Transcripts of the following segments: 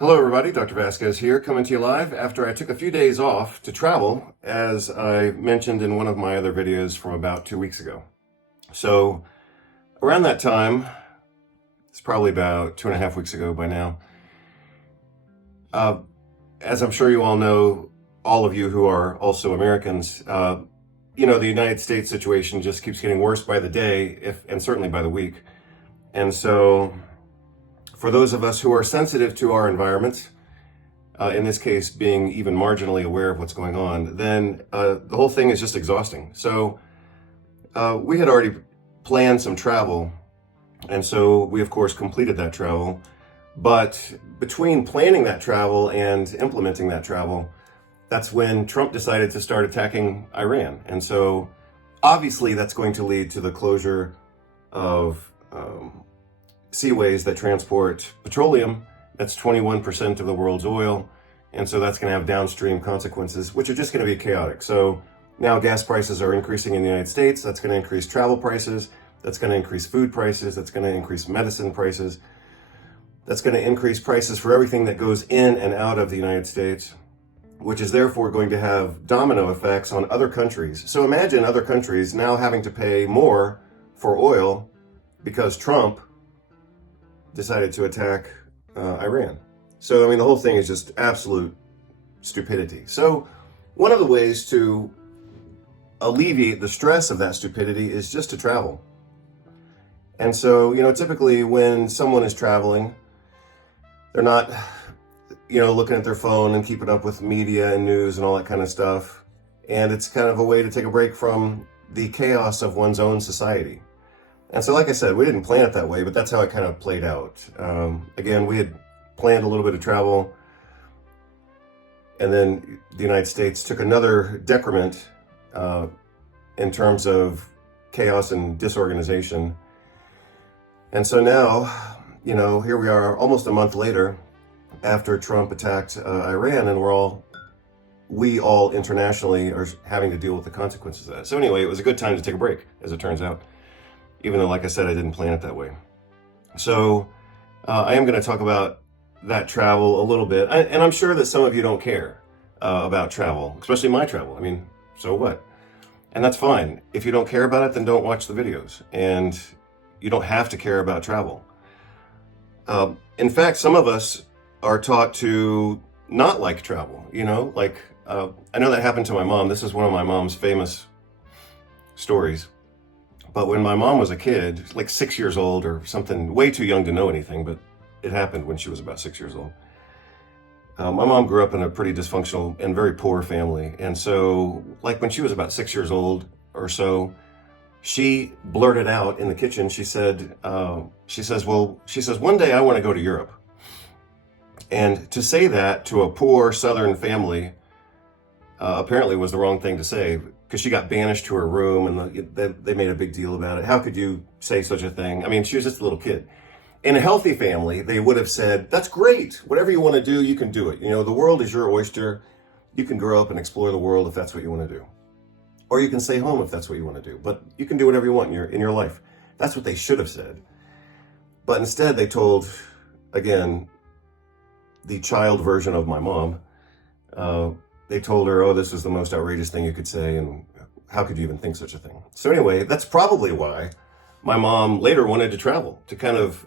Hello everybody, Dr. Vasquez here, coming to you live after I took a few days off to travel, as I mentioned in one of my other videos from about 2 weeks ago. So around that time, it's probably about 2.5 weeks ago by now, as I'm sure you all know, all of you who are also Americans, the United States situation just keeps getting worse by the day, and certainly by the week. And so for those of us who are sensitive to our environments, in this case being even marginally aware of what's going on, then the whole thing is just exhausting. So we had already planned some travel, and so we of course completed that travel. But between planning that travel and implementing that travel, that's when Trump decided to start attacking Iran. And so obviously that's going to lead to the closure of seaways that transport petroleum. That's 21% of the world's oil. And so that's going to have downstream consequences, which are just going to be chaotic. So now gas prices are increasing in the United States. That's going to increase travel prices. That's going to increase food prices. That's going to increase medicine prices. That's going to increase prices for everything that goes in and out of the United States, which is therefore going to have domino effects on other countries. So imagine other countries now having to pay more for oil because Trump decided to attack Iran. So, I mean, the whole thing is just absolute stupidity. So one of the ways to alleviate the stress of that stupidity is just to travel. And so, typically when someone is traveling, they're not, looking at their phone and keeping up with media and news and all that kind of stuff. And it's kind of a way to take a break from the chaos of one's own society. And so, like I said, we didn't plan it that way, but that's how it kind of played out. Again, we had planned a little bit of travel, and then the United States took another decrement in terms of chaos and disorganization. And so now, here we are almost a month later after Trump attacked Iran, and we all internationally are having to deal with the consequences of that. So anyway, it was a good time to take a break, as it turns out, even though, like I said, I didn't plan it that way. So I am going to talk about that travel a little bit. And I'm sure that some of you don't care about travel, especially my travel. I mean, so what? And that's fine. If you don't care about it, then don't watch the videos. And you don't have to care about travel. In fact, some of us are taught to not like travel, I know that happened to my mom. This is one of my mom's famous stories. But when my mom was a kid, like 6 years old or something, way too young to know anything, but it happened when she was about 6 years old. My mom grew up in a pretty dysfunctional and very poor family. And so, like when she was about 6 years old or so, she blurted out in the kitchen, she says, one day I want to go to Europe. And to say that to a poor Southern family apparently was the wrong thing to say, because she got banished to her room, and they made a big deal about it. How could you say such a thing? I mean, she was just a little kid. In a healthy family, they would have said, that's great. Whatever you want to do, you can do it. The world is your oyster. You can grow up and explore the world if that's what you want to do. Or you can stay home if that's what you want to do. But you can do whatever you want in your life. That's what they should have said. But instead, they told, again, the child version of my mom, they told her, oh, this is the most outrageous thing you could say, and how could you even think such a thing? So anyway, that's probably why my mom later wanted to travel, to kind of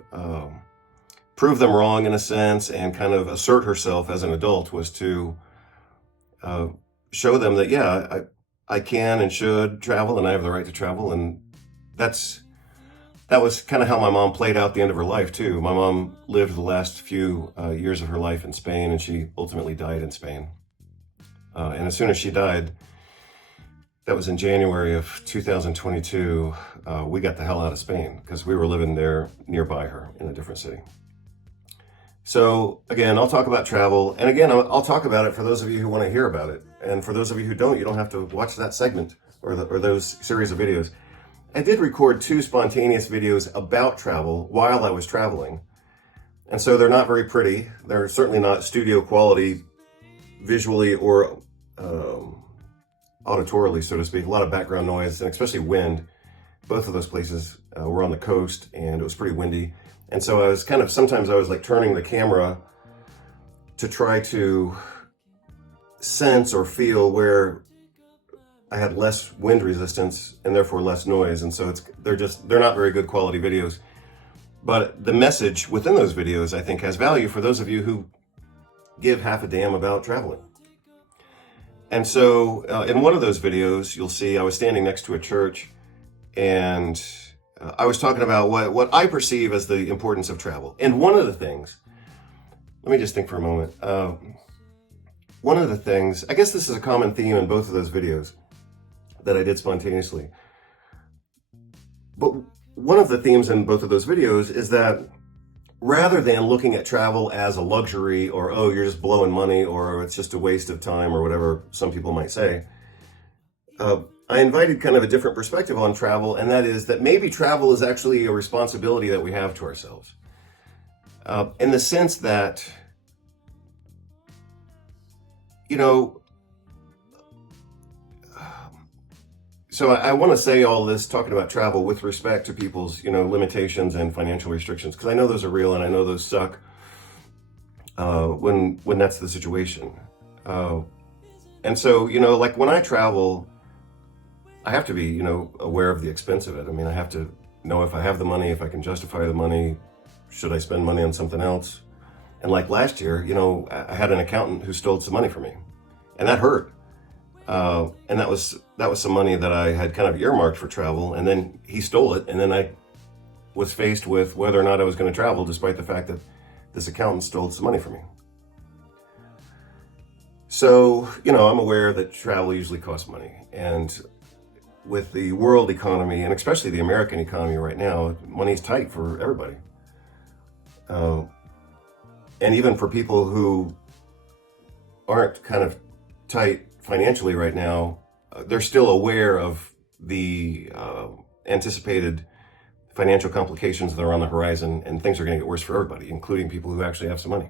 prove them wrong in a sense, and kind of assert herself as an adult, was to show them that, yeah, I can and should travel, and I have the right to travel. And that was kind of how my mom played out the end of her life too. My mom lived the last few years of her life in Spain, and she ultimately died in Spain. And as soon as she died, that was in January of 2022, we got the hell out of Spain because we were living there nearby her in a different city. So again, I'll talk about travel. And again, I'll talk about it for those of you who want to hear about it. And for those of you who don't, you don't have to watch that segment or those series of videos. I did record 2 spontaneous videos about travel while I was traveling. And so they're not very pretty. They're certainly not studio quality visually or auditorily, so to speak. A lot of background noise, and especially wind. Both of those places were on the coast, and it was pretty windy. And so I was sometimes I was like turning the camera to try to sense or feel where I had less wind resistance and therefore less noise. And so they're not very good quality videos. But the message within those videos, I think, has value for those of you who give half a damn about traveling. And so in one of those videos, you'll see I was standing next to a church, and I was talking about what I perceive as the importance of travel. And one of the things, let me just think for a moment. One of the things, I guess this is a common theme in both of those videos that I did spontaneously. But one of the themes in both of those videos is that rather than looking at travel as a luxury, or, oh, you're just blowing money, or it's just a waste of time, or whatever some people might say, I invited kind of a different perspective on travel, and that is that maybe travel is actually a responsibility that we have to ourselves. In the sense that, you know, so I want to say all this talking about travel with respect to people's, limitations and financial restrictions, because I know those are real and I know those suck when that's the situation. And so, like when I travel, I have to be, aware of the expense of it. I mean, I have to know if I have the money, if I can justify the money, should I spend money on something else? And like last year, I had an accountant who stole some money from me, and that hurt. And that was some money that I had kind of earmarked for travel, and then he stole it, and then I was faced with whether or not I was going to travel, despite the fact that this accountant stole some money from me. So, I'm aware that travel usually costs money, and with the world economy, and especially the American economy right now, money's tight for everybody. And even for people who aren't kind of tight financially right now, they're still aware of the anticipated financial complications that are on the horizon, and things are going to get worse for everybody, including people who actually have some money.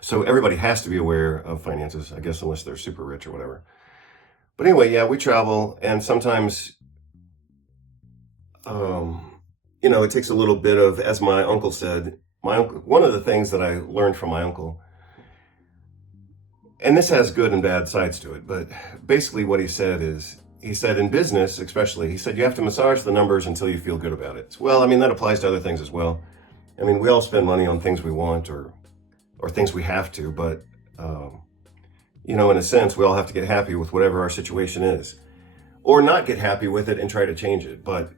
So everybody has to be aware of finances, I guess, unless they're super rich or whatever. But anyway, yeah, we travel, and sometimes, it takes a little bit of, as my uncle said, one of the things that I learned from my uncle, and this has good and bad sides to it, but basically what he said in business especially, he said you have to massage the numbers until you feel good about it. Well, I mean, that applies to other things as well. I mean, we all spend money on things we want or things we have to, but, in a sense, we all have to get happy with whatever our situation is, or not get happy with it and try to change it, but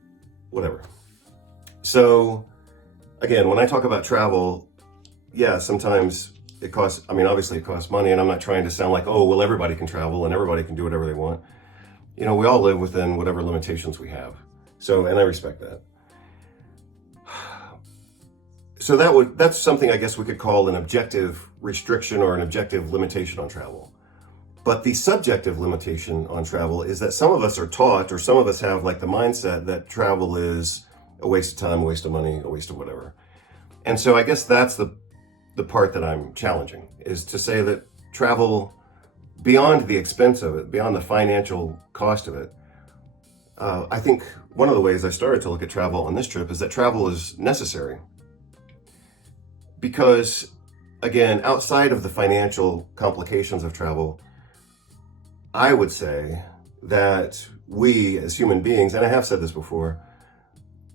whatever. So again, when I talk about travel, yeah, sometimes it costs, obviously it costs money, and I'm not trying to sound like, oh, well, everybody can travel and everybody can do whatever they want. We all live within whatever limitations we have. So, and I respect that. So that's something I guess we could call an objective restriction or an objective limitation on travel. But the subjective limitation on travel is that some of us are taught, or some of us have like the mindset that travel is a waste of time, a waste of money, a waste of whatever. And so I guess that's the part that I'm challenging, is to say that travel, beyond the expense of it, beyond the financial cost of it, I think one of the ways I started to look at travel on this trip is that travel is necessary. Because, again, outside of the financial complications of travel, I would say that we as human beings, and I have said this before,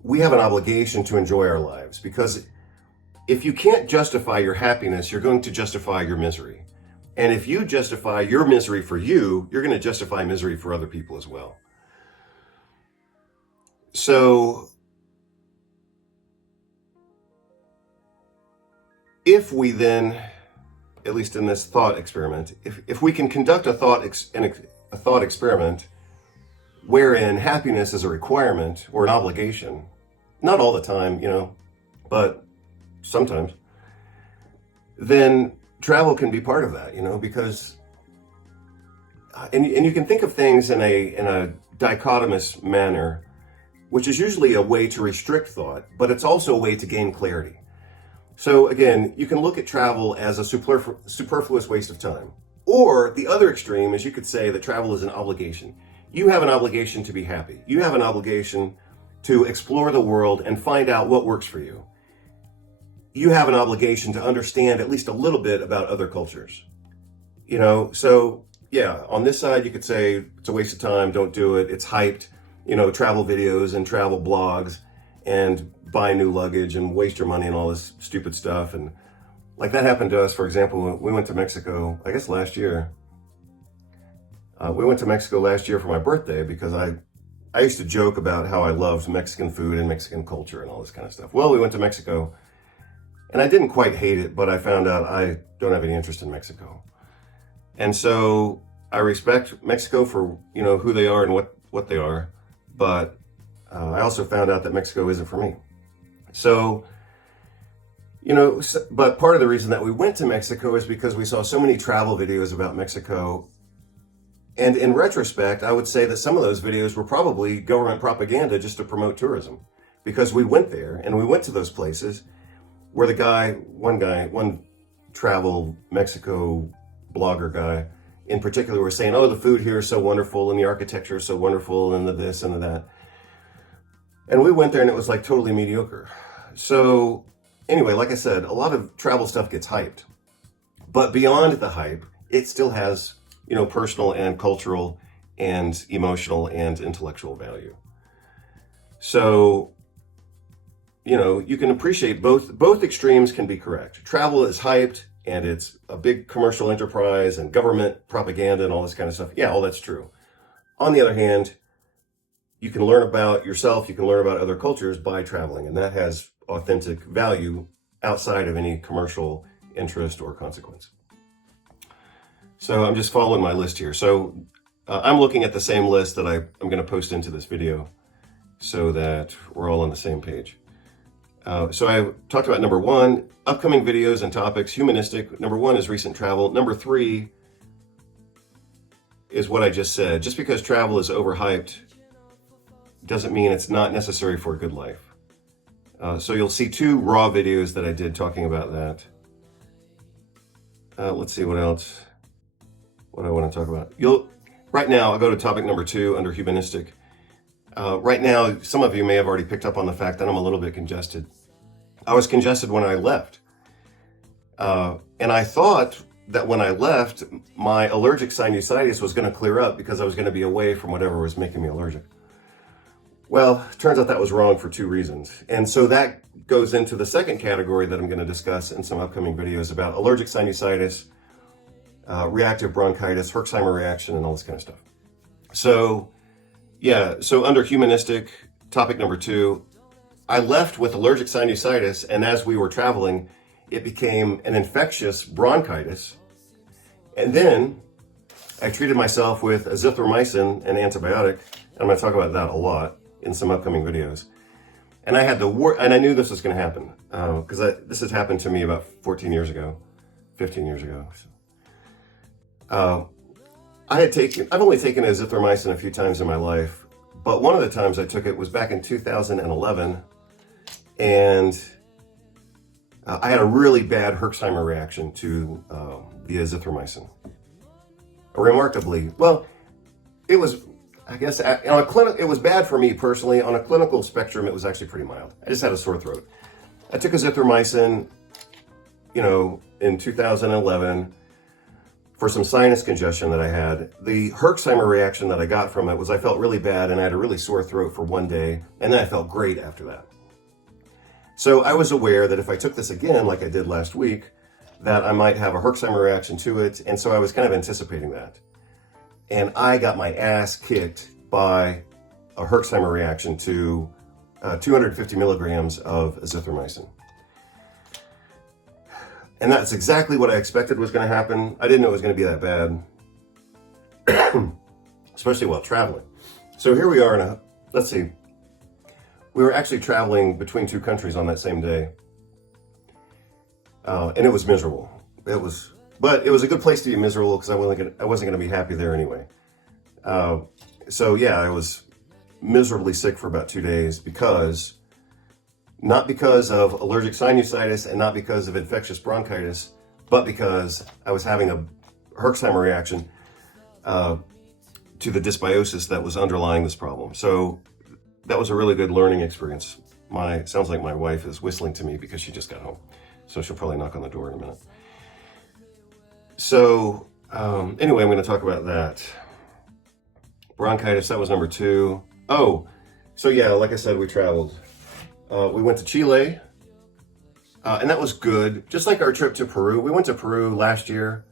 we have an obligation to enjoy our lives, because if you can't justify your happiness, you're going to justify your misery. And if you justify your misery for you, you're going to justify misery for other people as well. So if we then, at least in this thought experiment, if we can conduct a thought experiment wherein happiness is a requirement or an obligation, not all the time, but sometimes, then travel can be part of that, because, and you can think of things in a dichotomous manner, which is usually a way to restrict thought, but it's also a way to gain clarity. So again, you can look at travel as a superfluous waste of time. Or the other extreme is you could say that travel is an obligation. You have an obligation to be happy. You have an obligation to explore the world and find out what works for you. you have an obligation to understand at least a little bit about other cultures. You know, so yeah, on this side, you could say it's a waste of time, don't do it. It's hyped, you know, travel videos and travel blogs and buy new luggage and waste your money and all this stupid stuff. And like that happened to us, for example, when we went to Mexico, I guess last year. We went to Mexico last year for my birthday because I used to joke about how I loved Mexican food and Mexican culture and all this kind of stuff. Well, we went to Mexico and I didn't quite hate it, but I found out I don't have any interest in Mexico. And so I respect Mexico for, you know, who they are and what they are. But I also found out that Mexico isn't for me. So, you know, but part of the reason that we went to Mexico is because we saw so many travel videos about Mexico. And in retrospect, I would say that some of those videos were probably government propaganda just to promote tourism. Because we went there and we went to those places where one travel Mexico blogger guy in particular was saying, oh, the food here is so wonderful and the architecture is so wonderful and the this and the that. And we went there and it was like totally mediocre. So anyway, like I said, a lot of travel stuff gets hyped. But beyond the hype, it still has, you know, personal and cultural and emotional and intellectual value. So, you know, you can appreciate both extremes can be correct. Travel is hyped and it's a big commercial enterprise and government propaganda and all this kind of stuff. Yeah, all that's true. On the other hand, you can learn about yourself, you can learn about other cultures by traveling, and that has authentic value outside of any commercial interest or consequence. So I'm just following my list here. So I'm looking at the same list that I'm going to post into this video so that we're all on the same page. So I talked about number 1, upcoming videos and topics, humanistic. Number 1 is recent travel. Number 3 is what I just said. Just because travel is overhyped doesn't mean it's not necessary for a good life. So you'll see 2 raw videos that I did talking about that. Let's see what else. What I want to talk about. Right now, I'll go to topic number 2 under humanistic. Right now, some of you may have already picked up on the fact that I'm a little bit congested. I was congested when I left. And I thought that when I left, my allergic sinusitis was going to clear up because I was going to be away from whatever was making me allergic. Well, turns out that was wrong for 2 reasons. And so that goes into the second category that I'm going to discuss in some upcoming videos about allergic sinusitis, reactive bronchitis, Herxheimer reaction, and all this kind of stuff. So, yeah, so under humanistic, topic number 2, I left with allergic sinusitis, and as we were traveling, it became an infectious bronchitis. And then I treated myself with azithromycin, an antibiotic, and I'm going to talk about that a lot in some upcoming videos. And I had and I knew this was going to happen because this has happened to me about 15 years ago. I've only taken azithromycin a few times in my life, but one of the times I took it was back in 2011, and I had a really bad Herxheimer reaction to the azithromycin. Remarkably, well, it was, I guess, it was bad for me personally. On a clinical spectrum, it was actually pretty mild. I just had a sore throat. I took azithromycin, you know, in 2011 for some sinus congestion that I had. The Herxheimer reaction that I got from it was I felt really bad and I had a really sore throat for one day, and then I felt great after that. So I was aware that if I took this again, like I did last week, that I might have a Herxheimer reaction to it, and so I was kind of anticipating that. And I got my ass kicked by a Herxheimer reaction to 250 milligrams of azithromycin. And that's exactly what I expected was going to happen. I didn't know it was going to be that bad, especially while traveling. So here we are let's see, we were actually traveling between 2 countries on that same day. And it was miserable. But it was a good place to be miserable because I wasn't going to be happy there anyway. So yeah, I was miserably sick for about 2 days not because of allergic sinusitis and not because of infectious bronchitis, but because I was having a Herxheimer reaction to the dysbiosis that was underlying this problem. So that was a really good learning experience. Sounds like my wife is whistling to me because she just got home. So she'll probably knock on the door in a minute. So anyway, I'm going to talk about that. Bronchitis, that was number 2. Oh, so yeah, like I said, we traveled. We went to Chile, and that was good. Just like our trip to Peru. We went to Peru last year,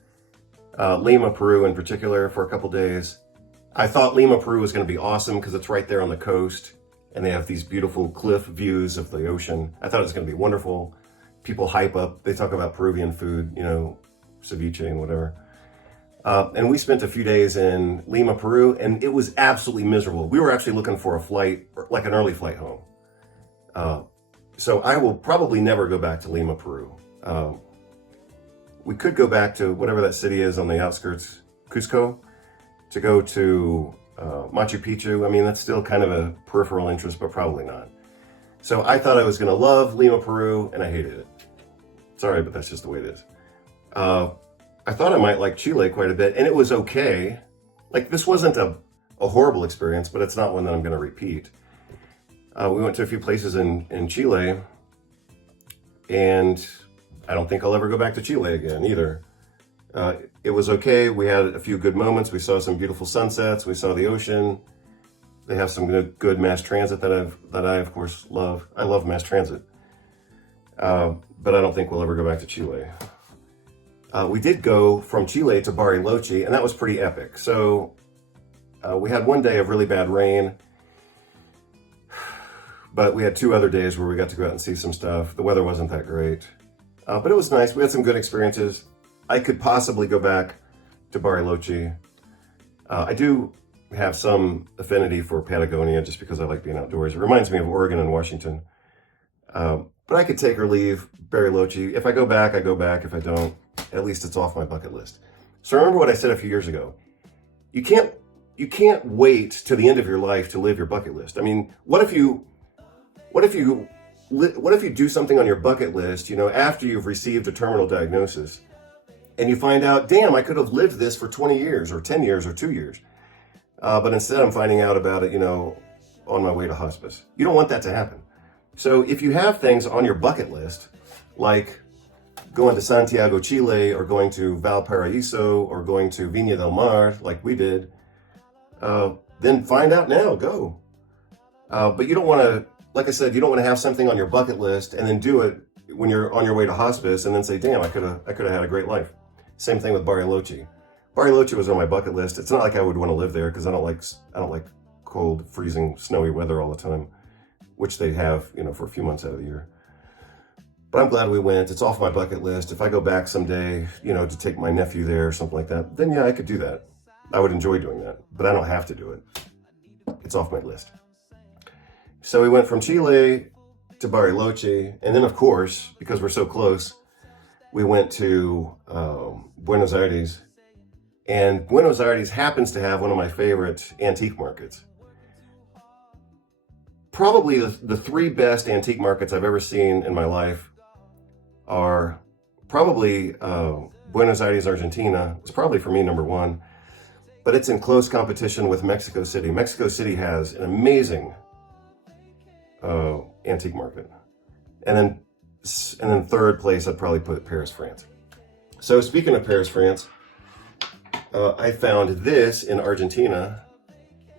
Lima, Peru in particular, for a couple days. I thought Lima, Peru was going to be awesome because it's right there on the coast, and they have these beautiful cliff views of the ocean. I thought it was going to be wonderful. People hype up, they talk about Peruvian food, you know, ceviche and whatever. And we spent a few days in Lima, Peru, and it was absolutely miserable. We were actually looking for a flight, like an early flight home. So I will probably never go back to Lima, Peru. We could go back to whatever that city is on the outskirts, Cusco, to go to Machu Picchu. I mean, that's still kind of a peripheral interest, but probably not. So I thought I was going to love Lima, Peru, and I hated it. Sorry, but that's just the way it is. I thought I might like Chile quite a bit, and it was okay. Like, this wasn't a horrible experience, but it's not one that I'm going to repeat. We went to a few places in Chile, and I don't think I'll ever go back to Chile again either. It was okay. We had a few good moments. We saw some beautiful sunsets. We saw the ocean. They have some good mass transit that I of course love. I love mass transit, but I don't think we'll ever go back to Chile. We did go from Chile to Bariloche, and that was pretty epic. So we had one day of really bad rain, but we had 2 other days where we got to go out and see some stuff. The weather wasn't that great, but it was nice. We had some good experiences. I could possibly go back to Bariloche. I do have some affinity for Patagonia just because I like being outdoors. It reminds me of Oregon and Washington. But I could take or leave Bariloche. If I go back, I go back. If I don't, at least it's off my bucket list. So remember what I said a few years ago. You can't wait to the end of your life to live your bucket list. I mean, what if you do something on your bucket list, you know, after you've received a terminal diagnosis, and you find out, damn, I could have lived this for 20 years or 10 years or 2 years. But instead I'm finding out about it, you know, on my way to hospice. You don't want that to happen. So if you have things on your bucket list, like going to Santiago, Chile, or going to Valparaiso, or going to Viña del Mar, like we did, then find out now, go. But you don't want to, like I said, you don't want to have something on your bucket list and then do it when you're on your way to hospice and then say, damn, I could have had a great life. Same thing with Bariloche. Bariloche was on my bucket list. It's not like I would want to live there because I don't like cold, freezing, snowy weather all the time, which they have, you know, for a few months out of the year. But I'm glad we went. It's off my bucket list. If I go back someday, you know, to take my nephew there or something like that, then yeah, I could do that. I would enjoy doing that, but I don't have to do it. It's off my list. So we went from Chile to Bariloche, and then of course, because we're so close, we went to Buenos Aires. And Buenos Aires happens to have one of my favorite antique markets. Probably the 3 best antique markets I've ever seen in my life are probably Buenos Aires, Argentina. It's probably for me number 1, but it's in close competition with Mexico City. Mexico City has an amazing antique market. And then 3rd place, I'd probably put Paris, France. So speaking of Paris, France, I found this in Argentina.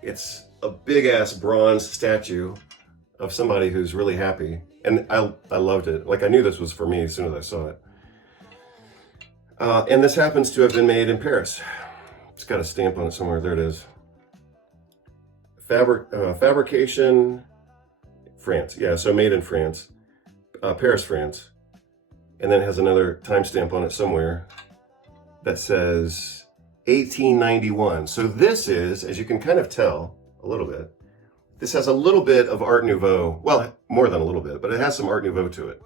It's a big ass bronze statue of somebody who's really happy. And I loved it. Like, I knew this was for me as soon as I saw it. And this happens to have been made in Paris. It's got a stamp on it somewhere. There it is. Fabrication, France. Yeah, so made in France. Paris, France. And then it has another timestamp on it somewhere that says 1891. So this is, as you can kind of tell a little bit, this has a little bit of Art Nouveau. Well, more than a little bit, but it has some Art Nouveau to it.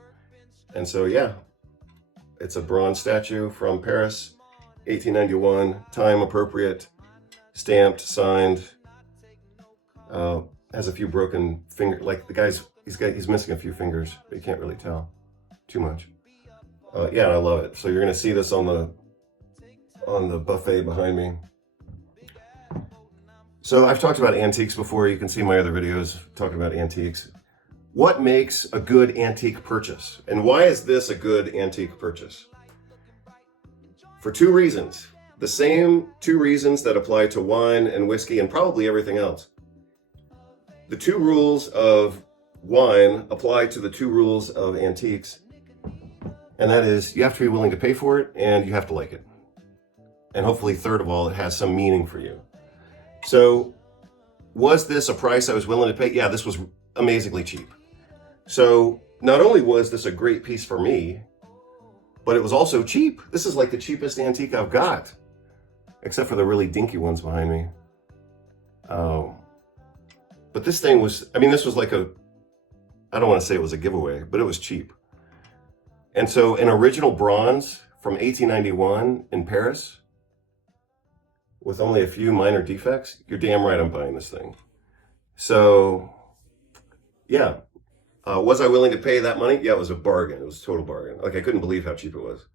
And so, yeah, it's a bronze statue from Paris, 1891, time appropriate, stamped, signed. Has a few broken fingers. Like the guy's, he's missing a few fingers, but you can't really tell too much. Yeah, and I love it. So you're gonna see this on the buffet behind me. So I've talked about antiques before. You can see my other videos talking about antiques. What makes a good antique purchase? And why is this a good antique purchase? For two reasons. The same two reasons that apply to wine and whiskey and probably everything else. The two rules of wine apply to the two rules of antiques. And that is, you have to be willing to pay for it and you have to like it. And hopefully, third of all, it has some meaning for you. So, was this a price I was willing to pay? Yeah, this was amazingly cheap. So, not only was this a great piece for me, but it was also cheap. This is like the cheapest antique I've got, except for the really dinky ones behind me. But this thing was, I mean, this was like I don't want to say it was a giveaway, but it was cheap. And so an original bronze from 1891 in Paris with only a few minor defects, you're damn right I'm buying this thing. So, yeah. Was I willing to pay that money? Yeah, it was a bargain. It was a total bargain. Like, I couldn't believe how cheap it was.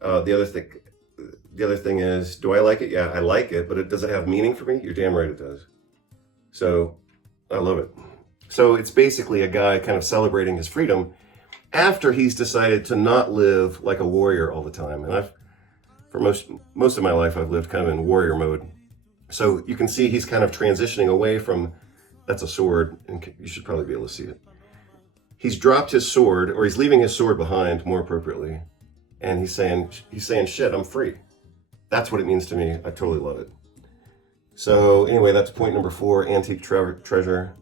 The other thing is, do I like it? Yeah, I like it, but does it have meaning for me? You're damn right it does. So, I love it. So, it's basically a guy kind of celebrating his freedom after he's decided to not live like a warrior all the time. And for most of my life, I've lived kind of in warrior mode. So you can see he's kind of transitioning away from, that's a sword, and you should probably be able to see it. He's dropped his sword, or he's leaving his sword behind, more appropriately. And he's saying, shit, I'm free. That's what it means to me. I totally love it. So anyway, that's point number 4, antique treasure.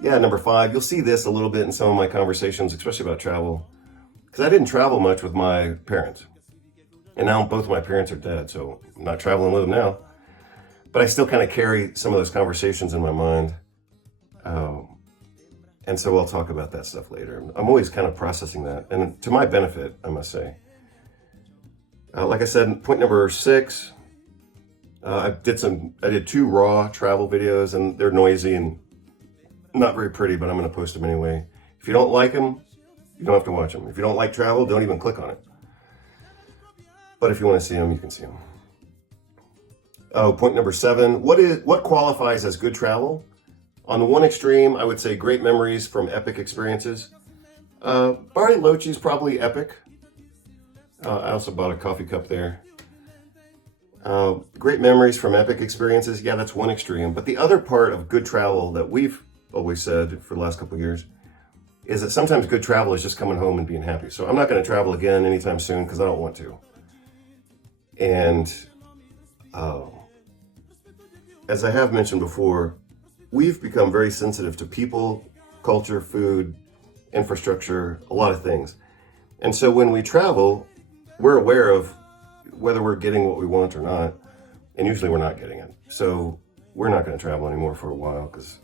Yeah, number 5, you'll see this a little bit in some of my conversations, especially about travel. Because I didn't travel much with my parents. And now both of my parents are dead, so I'm not traveling with them now. But I still kind of carry some of those conversations in my mind. And so I'll talk about that stuff later. I'm always kind of processing that, and to my benefit, I must say. Like I said, point number 6, I did 2 raw travel videos, and they're noisy and not very pretty, but I'm going to post them anyway. If you don't like them, you don't have to watch them. If you don't like travel, don't even click on it. But if you want to see them, you can see them. Oh, point number 7. What qualifies as good travel? On the one extreme, I would say great memories from epic experiences. Bariloche is probably epic. I also bought a coffee cup there. Great memories from epic experiences. Yeah, that's one extreme. But the other part of good travel that we've always said for the last couple of years is that sometimes good travel is just coming home and being happy. So I'm not going to travel again anytime soon because I don't want to. And as I have mentioned before, we've become very sensitive to people, culture, food, infrastructure, a lot of things. And so when we travel, we're aware of whether we're getting what we want or not. And usually we're not getting it. So we're not going to travel anymore for a while because,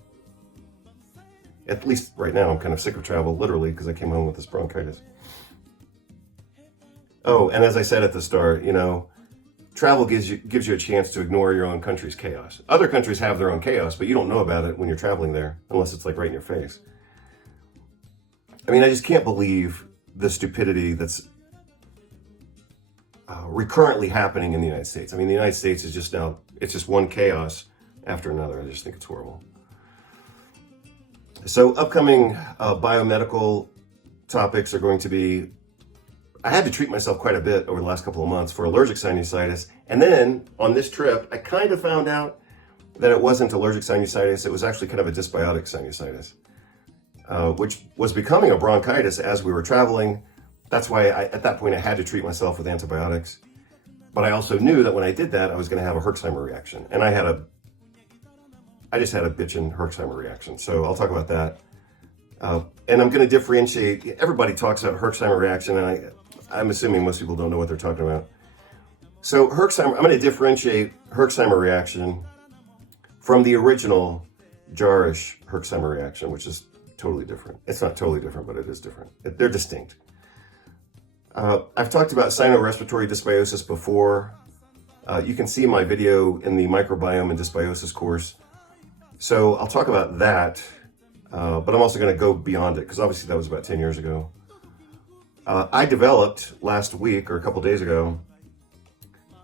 at least right now, I'm kind of sick of travel, literally, because I came home with this bronchitis. Oh, and as I said at the start, travel gives you a chance to ignore your own country's chaos. Other countries have their own chaos, but you don't know about it when you're traveling there, unless it's like right in your face. I mean, I just can't believe the stupidity that's recurrently happening in the United States. I mean, the United States is it's just one chaos after another. I just think it's horrible. So upcoming biomedical topics are going to be, I had to treat myself quite a bit over the last couple of months for allergic sinusitis. And then on this trip, I kind of found out that it wasn't allergic sinusitis. It was actually kind of a dysbiotic sinusitis, which was becoming a bronchitis as we were traveling. That's why at that point I had to treat myself with antibiotics. But I also knew that when I did that, I was going to have a Herxheimer reaction. And I just had a bitchin' Herxheimer reaction. So I'll talk about that. And I'm going to differentiate. Everybody talks about Herxheimer reaction, and I'm assuming most people don't know what they're talking about. So I'm going to differentiate Herxheimer reaction from the original jarish Herxheimer reaction, which is totally different. It's not totally different, but it is different. They're distinct. I've talked about sinorespiratory dysbiosis before. You can see my video in the microbiome and dysbiosis course. So I'll talk about that, but I'm also going to go beyond it because obviously that was about 10 years ago. I developed last week or a couple days ago,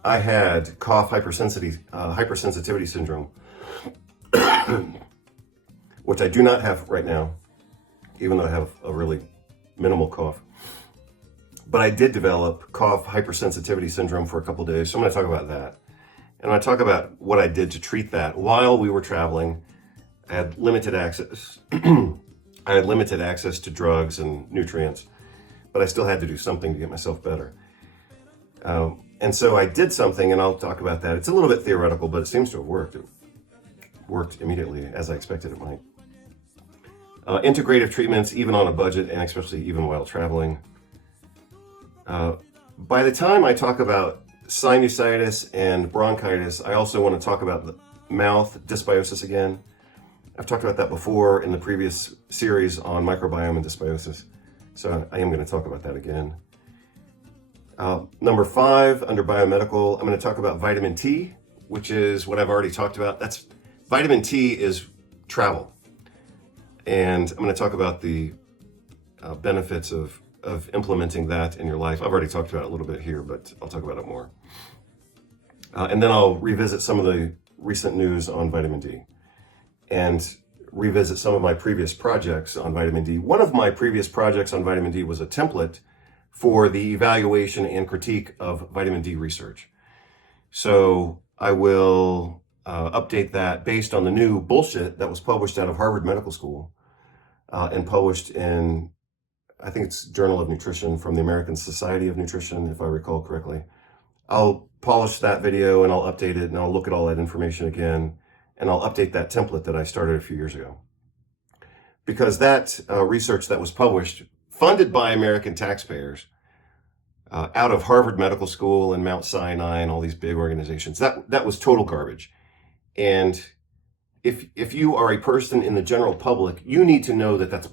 I had cough hypersensitivity syndrome. which I do not have right now, even though I have a really minimal cough. But I did develop cough hypersensitivity syndrome for a couple days, so I'm going to talk about that. And I'm going to talk about what I did to treat that while we were traveling. I had limited access. I had limited access to drugs and nutrients, but I still had to do something to get myself better. And so I did something, and I'll talk about that. It's a little bit theoretical, but it seems to have worked. It worked immediately, as I expected it might. Integrative treatments, even on a budget, and especially even while traveling. By the time I talk about sinusitis and bronchitis, I also want to talk about the mouth dysbiosis again. I've talked about that before in the previous series on microbiome and dysbiosis, so I am going to talk about that again. Number 5, under biomedical, I'm going to talk about vitamin T, which is what I've already talked about. Vitamin T is travel, and I'm going to talk about the benefits of implementing that in your life. I've already talked about it a little bit here, but I'll talk about it more. And then I'll revisit some of the recent news on vitamin D and revisit some of my previous projects on vitamin D. One of my previous projects on vitamin D was a template for the evaluation and critique of vitamin D research. So I will update that based on the new bullshit that was published out of Harvard Medical School and published in, I think it's Journal of Nutrition from the American Society of Nutrition, if I recall correctly. I'll polish that video and I'll update it and I'll look at all that information again and I'll update that template that I started a few years ago. Because that research that was published, funded by American taxpayers, out of Harvard Medical School and Mount Sinai and all these big organizations, that was total garbage. And if you are a person in the general public, you need to know that that's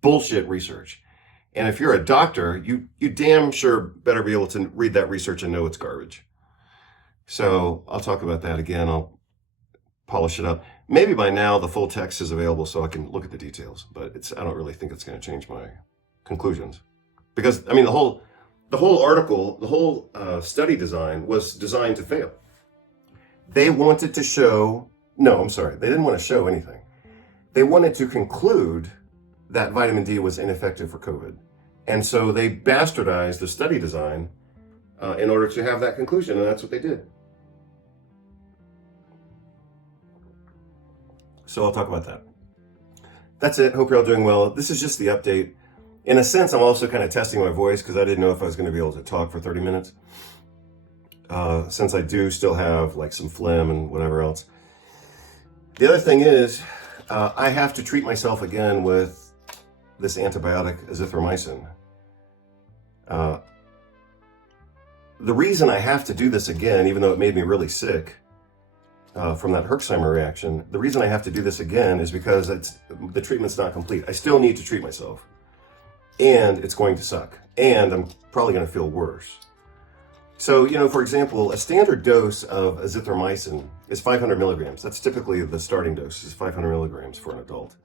bullshit research. And if you're a doctor, you damn sure better be able to read that research and know it's garbage. So I'll talk about that again. I'll polish it up. Maybe by now the full text is available so I can look at the details, but I don't really think it's going to change my conclusions. Because, I mean, the whole article, the whole study design was designed to fail. They wanted to show, no, I'm sorry, they didn't want to show anything. They wanted to conclude that vitamin D was ineffective for COVID. And so they bastardized the study design in order to have that conclusion, and that's what they did. So I'll talk about that. That's it. Hope you're all doing well. This is just the update. In a sense, I'm also kind of testing my voice because I didn't know if I was going to be able to talk for 30 minutes. Since I do still have like some phlegm and whatever else. The other thing is, I have to treat myself again with this antibiotic, azithromycin. The reason I have to do this again, even though it made me really sick from that Herxheimer reaction, the reason I have to do this again is because the treatment's not complete. I still need to treat myself. And it's going to suck. And I'm probably going to feel worse. So, for example, a standard dose of azithromycin is 500 milligrams. That's typically the starting dose, is 500 milligrams for an adult.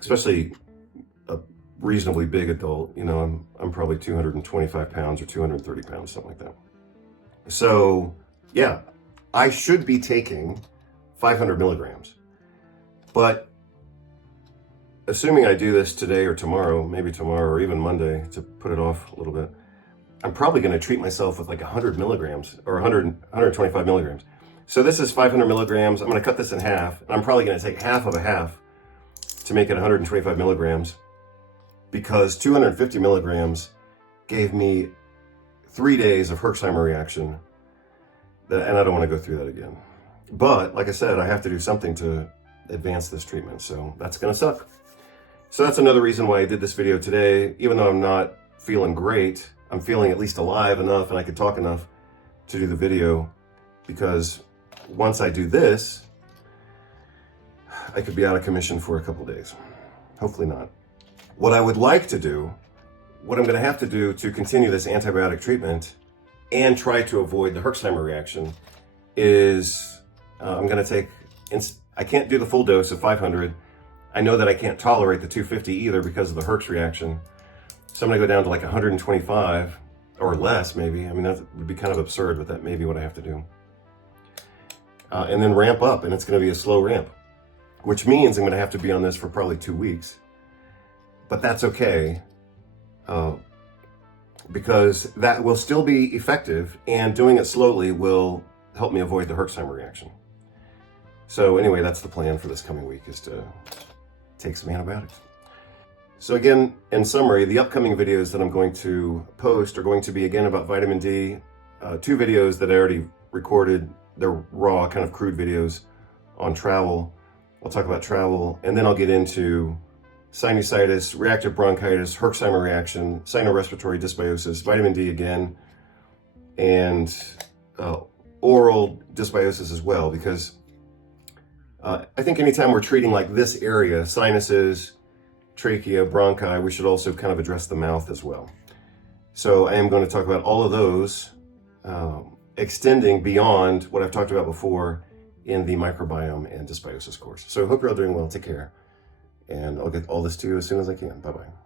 Especially a reasonably big adult. I'm probably 225 pounds or 230 pounds, something like that. So, yeah, I should be taking 500 milligrams. But assuming I do this today or tomorrow, maybe tomorrow or even Monday to put it off a little bit, I'm probably going to treat myself with like 100 milligrams or 125 milligrams. So this is 500 milligrams. I'm going to cut this in half. And I'm probably going to take half of a half to make it 125 milligrams because 250 milligrams gave me 3 days of Herxheimer reaction. And I don't want to go through that again. But like I said, I have to do something to advance this treatment. So that's going to suck. So that's another reason why I did this video today. Even though I'm not feeling great, I'm feeling at least alive enough and I could talk enough to do the video, because once I do this, I could be out of commission for a couple days. Hopefully not. What I would like to do, what I'm going to have to do to continue this antibiotic treatment and try to avoid the Herxheimer reaction is I'm going to take, I can't do the full dose of 500. I know that I can't tolerate the 250 either because of the Herx reaction. So I'm going to go down to like 125 or less maybe. I mean, that would be kind of absurd, but that may be what I have to do. And then ramp up, and it's going to be a slow ramp. which means I'm going to have to be on this for probably 2 weeks. But that's okay, because that will still be effective, and doing it slowly will help me avoid the Herxheimer reaction. So anyway, that's the plan for this coming week, is to take some antibiotics. So again, in summary, the upcoming videos that I'm going to post are going to be, again, about vitamin D. 2 videos that I already recorded. They're raw, kind of crude videos on travel. I'll talk about travel, and then I'll get into sinusitis, reactive bronchitis, Herxheimer reaction, sinorespiratory dysbiosis, vitamin D again, and oral dysbiosis as well, because I think anytime we're treating like this area, sinuses, trachea, bronchi, we should also kind of address the mouth as well. So I am going to talk about all of those, extending beyond what I've talked about before in the microbiome and dysbiosis course. So I hope you're all doing well. Take care. And I'll get all this to you as soon as I can. Bye-bye.